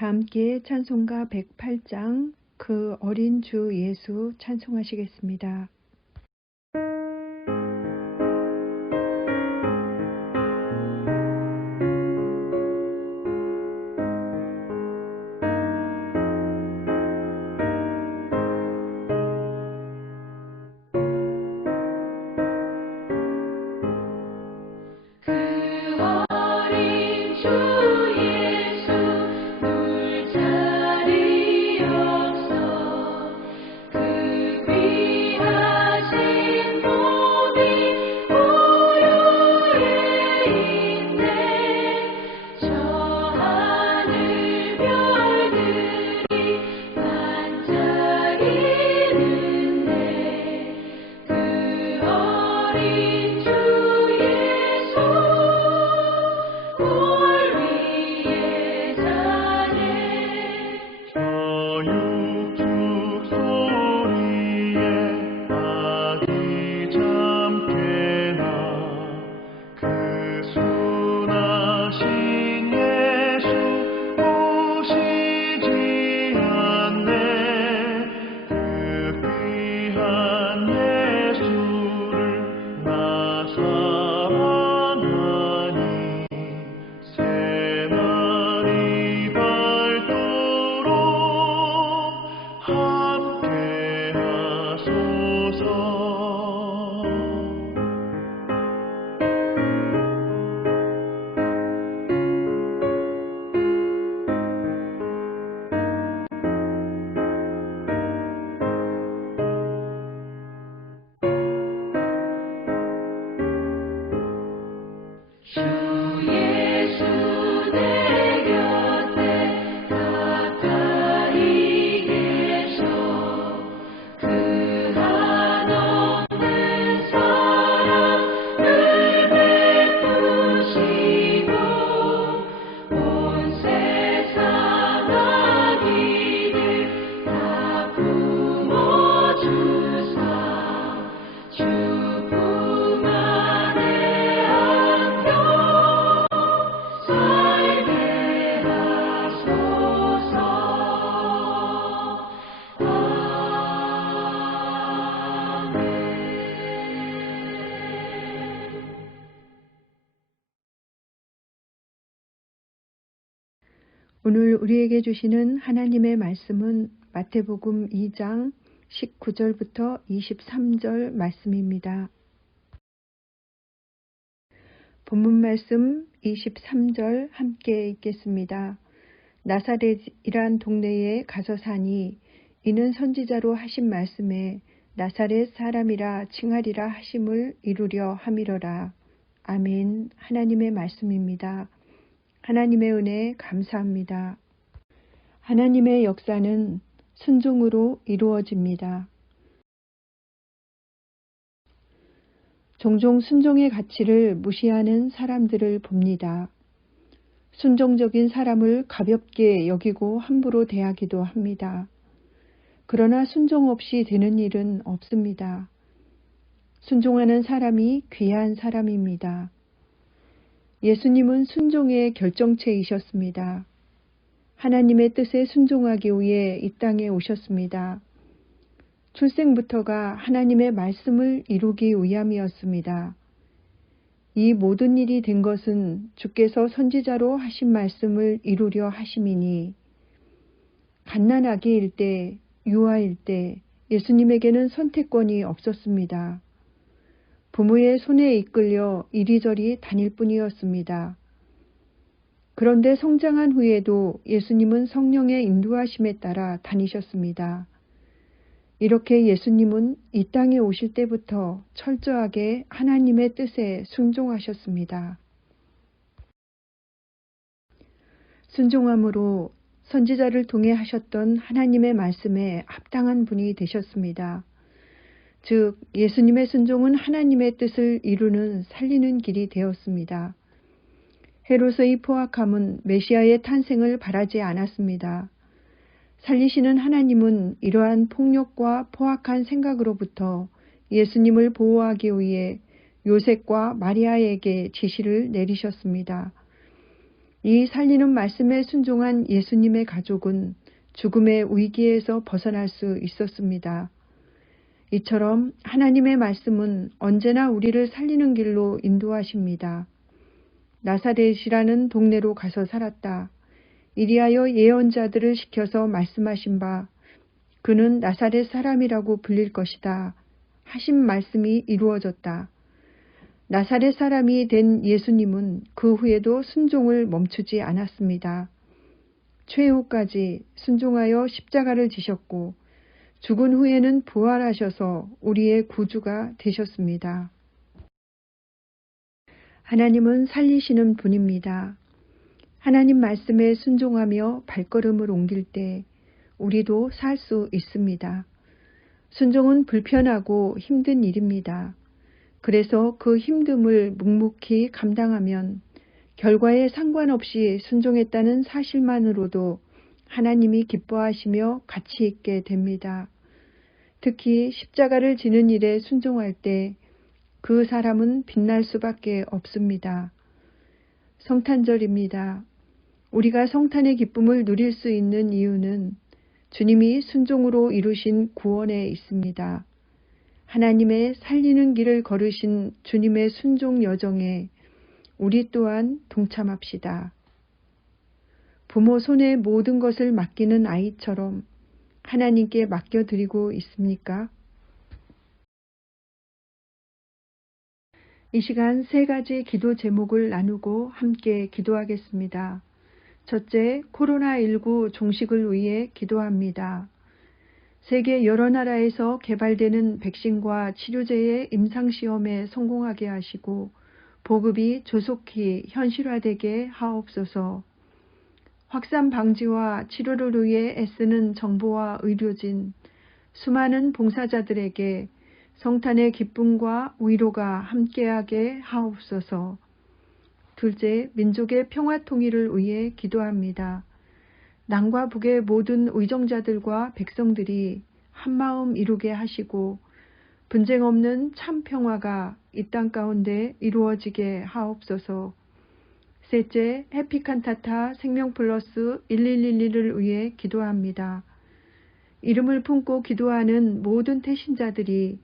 다 함께 찬송가 108장 그 어린 주 예수 찬송하시겠습니다. 오늘 우리에게 주시는 하나님의 말씀은 마태복음 2장 19절부터 23절 말씀입니다. 본문 말씀 23절 함께 읽겠습니다. 나사렛이란 동네에 가서 사니 이는 선지자로 하신 말씀에 나사렛 사람이라 칭하리라 하심을 이루려 함이러라. 아멘. 하나님의 말씀입니다. 하나님의 은혜 감사합니다. 하나님의 역사는 순종으로 이루어집니다. 종종 순종의 가치를 무시하는 사람들을 봅니다. 순종적인 사람을 가볍게 여기고 함부로 대하기도 합니다. 그러나 순종 없이 되는 일은 없습니다. 순종하는 사람이 귀한 사람입니다. 예수님은 순종의 결정체이셨습니다. 하나님의 뜻에 순종하기 위해 이 땅에 오셨습니다. 출생부터가 하나님의 말씀을 이루기 위함이었습니다. 이 모든 일이 된 것은 주께서 선지자로 하신 말씀을 이루려 하심이니 갓난아기일 때, 유아일 때 예수님에게는 선택권이 없었습니다. 부모의 손에 이끌려 이리저리 다닐 뿐이었습니다. 그런데 성장한 후에도 예수님은 성령의 인도하심에 따라 다니셨습니다. 이렇게 예수님은 이 땅에 오실 때부터 철저하게 하나님의 뜻에 순종하셨습니다. 순종함으로 선지자를 통해 하셨던 하나님의 말씀에 합당한 분이 되셨습니다. 즉 예수님의 순종은 하나님의 뜻을 이루는 살리는 길이 되었습니다. 헤롯의 포악함은 메시아의 탄생을 바라지 않았습니다. 살리시는 하나님은 이러한 폭력과 포악한 생각으로부터 예수님을 보호하기 위해 요셉과 마리아에게 지시를 내리셨습니다. 이 살리는 말씀에 순종한 예수님의 가족은 죽음의 위기에서 벗어날 수 있었습니다. 이처럼 하나님의 말씀은 언제나 우리를 살리는 길로 인도하십니다. 나사렛이라는 동네로 가서 살았다. 이리하여 예언자들을 시켜서 말씀하신 바 그는 나사렛 사람이라고 불릴 것이다 하신 말씀이 이루어졌다. 나사렛 사람이 된 예수님은 그 후에도 순종을 멈추지 않았습니다. 최후까지 순종하여 십자가를 지셨고 죽은 후에는 부활하셔서 우리의 구주가 되셨습니다. 하나님은 살리시는 분입니다. 하나님 말씀에 순종하며 발걸음을 옮길 때 우리도 살 수 있습니다. 순종은 불편하고 힘든 일입니다. 그래서 그 힘듦을 묵묵히 감당하면 결과에 상관없이 순종했다는 사실만으로도 하나님이 기뻐하시며 가치 있게 됩니다. 특히 십자가를 지는 일에 순종할 때 그 사람은 빛날 수밖에 없습니다. 성탄절입니다. 우리가 성탄의 기쁨을 누릴 수 있는 이유는 주님이 순종으로 이루신 구원에 있습니다. 하나님의 살리는 길을 걸으신 주님의 순종 여정에 우리 또한 동참합시다. 부모 손에 모든 것을 맡기는 아이처럼 하나님께 맡겨드리고 있습니까? 이 시간 세 가지 기도 제목을 나누고 함께 기도하겠습니다. 첫째, 코로나19 종식을 위해 기도합니다. 세계 여러 나라에서 개발되는 백신과 치료제의 임상시험에 성공하게 하시고 보급이 조속히 현실화되게 하옵소서. 확산 방지와 치료를 위해 애쓰는 정부와 의료진, 수많은 봉사자들에게 성탄의 기쁨과 위로가 함께하게 하옵소서. 둘째, 민족의 평화 통일을 위해 기도합니다. 남과 북의 모든 의정자들과 백성들이 한마음 이루게 하시고 분쟁 없는 참 평화가 이 땅 가운데 이루어지게 하옵소서. 셋째, 해피칸타타 생명플러스 1111을 위해 기도합니다. 이름을 품고 기도하는 모든 태신자들이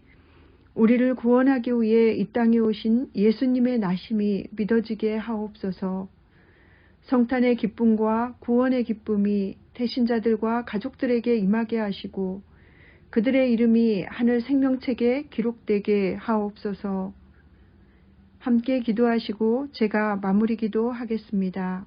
우리를 구원하기 위해 이 땅에 오신 예수님의 나심이 믿어지게 하옵소서. 성탄의 기쁨과 구원의 기쁨이 태신자들과 가족들에게 임하게 하시고 그들의 이름이 하늘 생명책에 기록되게 하옵소서. 함께 기도하시고 제가 마무리 기도하겠습니다.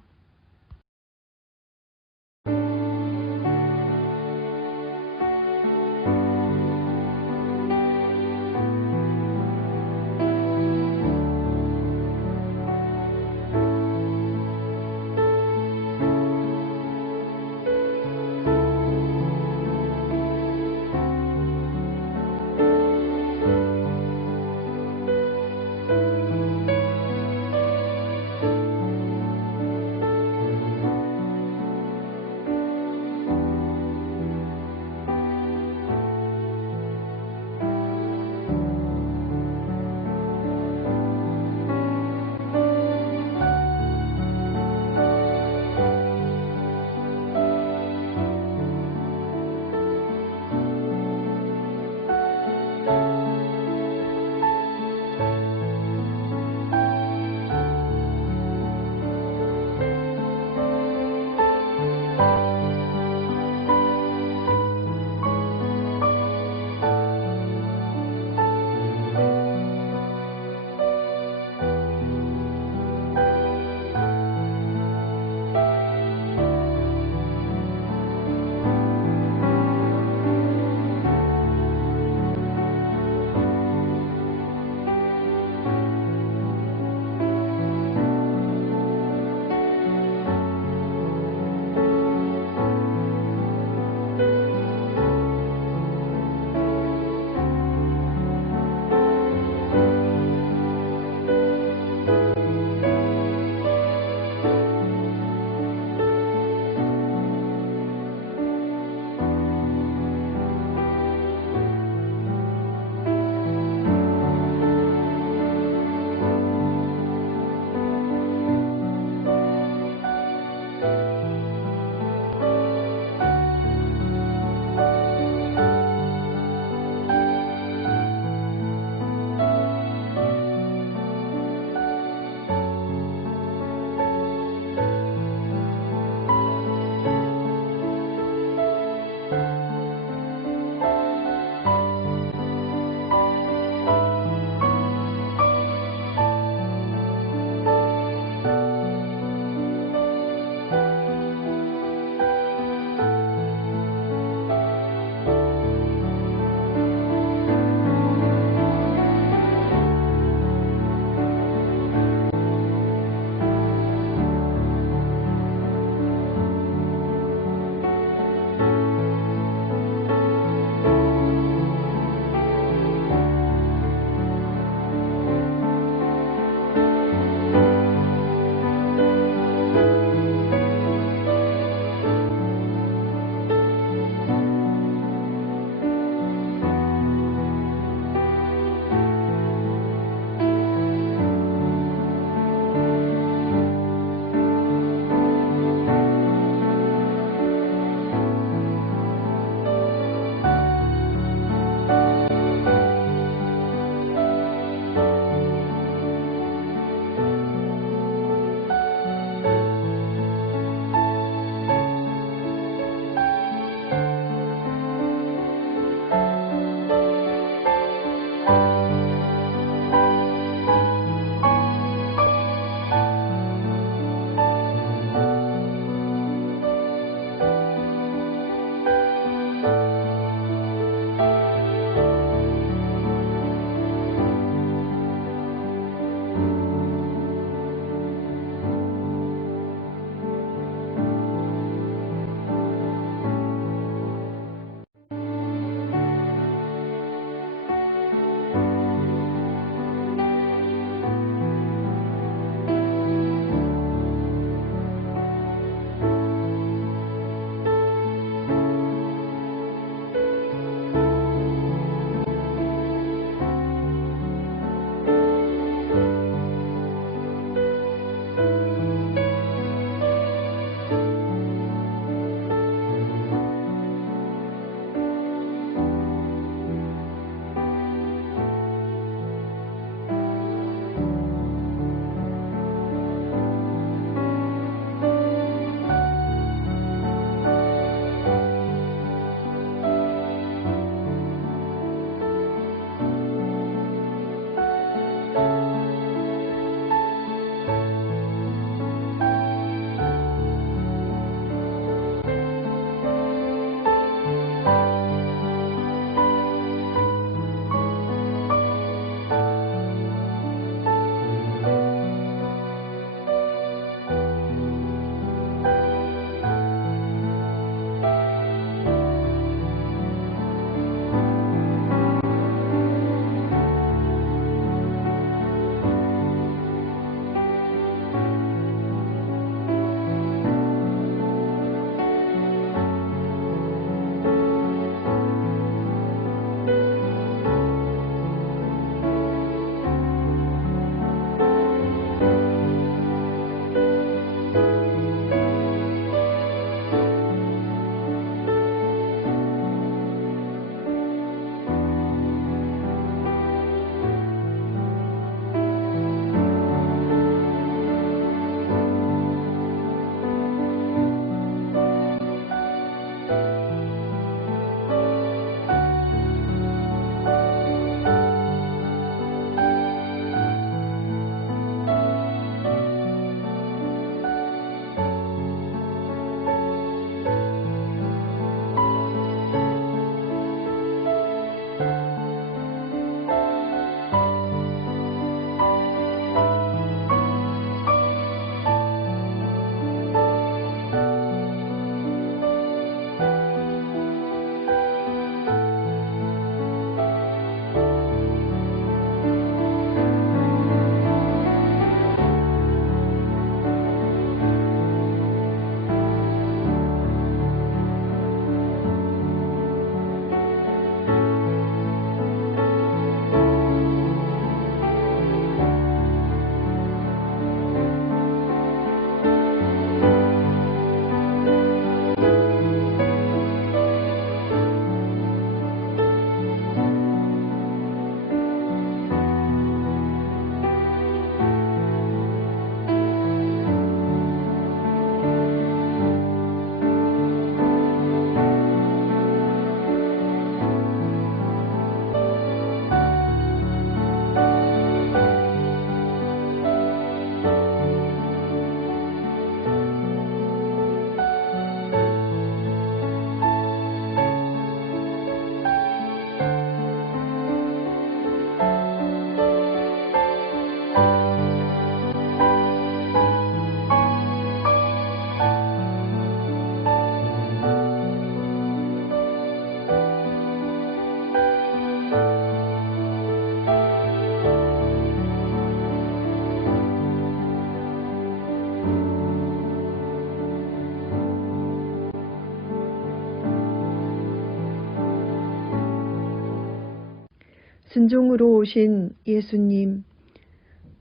순종으로 오신 예수님,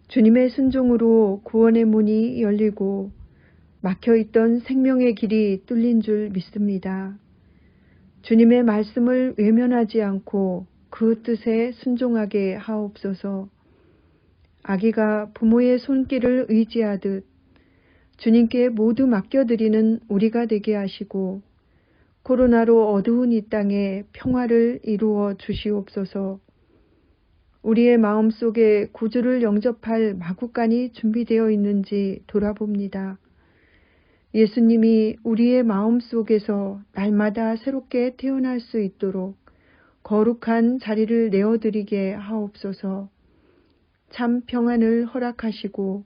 주님의 순종으로 구원의 문이 열리고 막혀있던 생명의 길이 뚫린 줄 믿습니다. 주님의 말씀을 외면하지 않고 그 뜻에 순종하게 하옵소서. 아기가 부모의 손길을 의지하듯 주님께 모두 맡겨드리는 우리가 되게 하시고 코로나로 어두운 이 땅에 평화를 이루어 주시옵소서. 우리의 마음속에 구주를 영접할 마구간이 준비되어 있는지 돌아봅니다. 예수님이 우리의 마음속에서 날마다 새롭게 태어날 수 있도록 거룩한 자리를 내어드리게 하옵소서. 참 평안을 허락하시고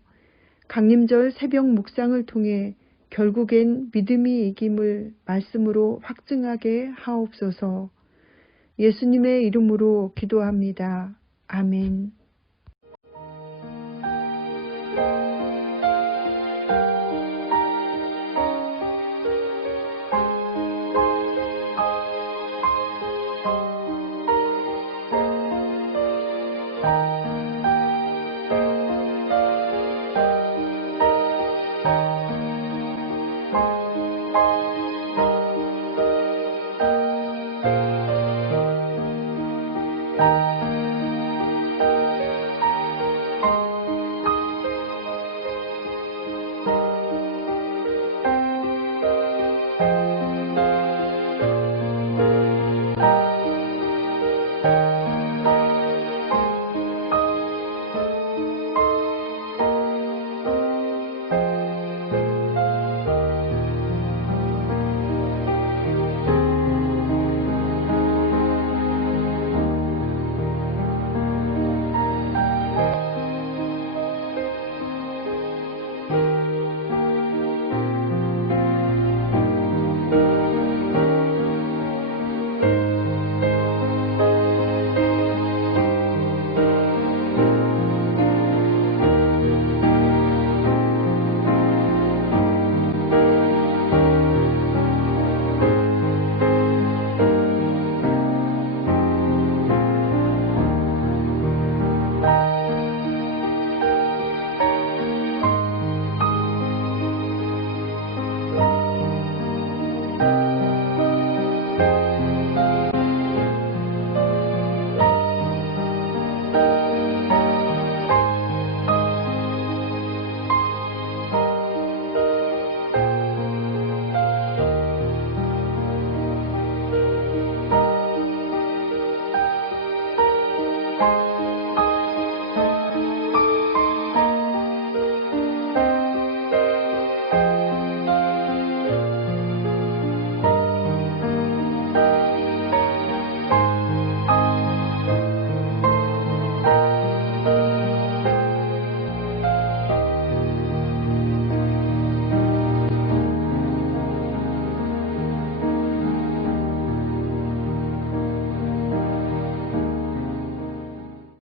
강림절 새벽 묵상을 통해 결국엔 믿음이 이김을 말씀으로 확증하게 하옵소서. 예수님의 이름으로 기도합니다. 아멘.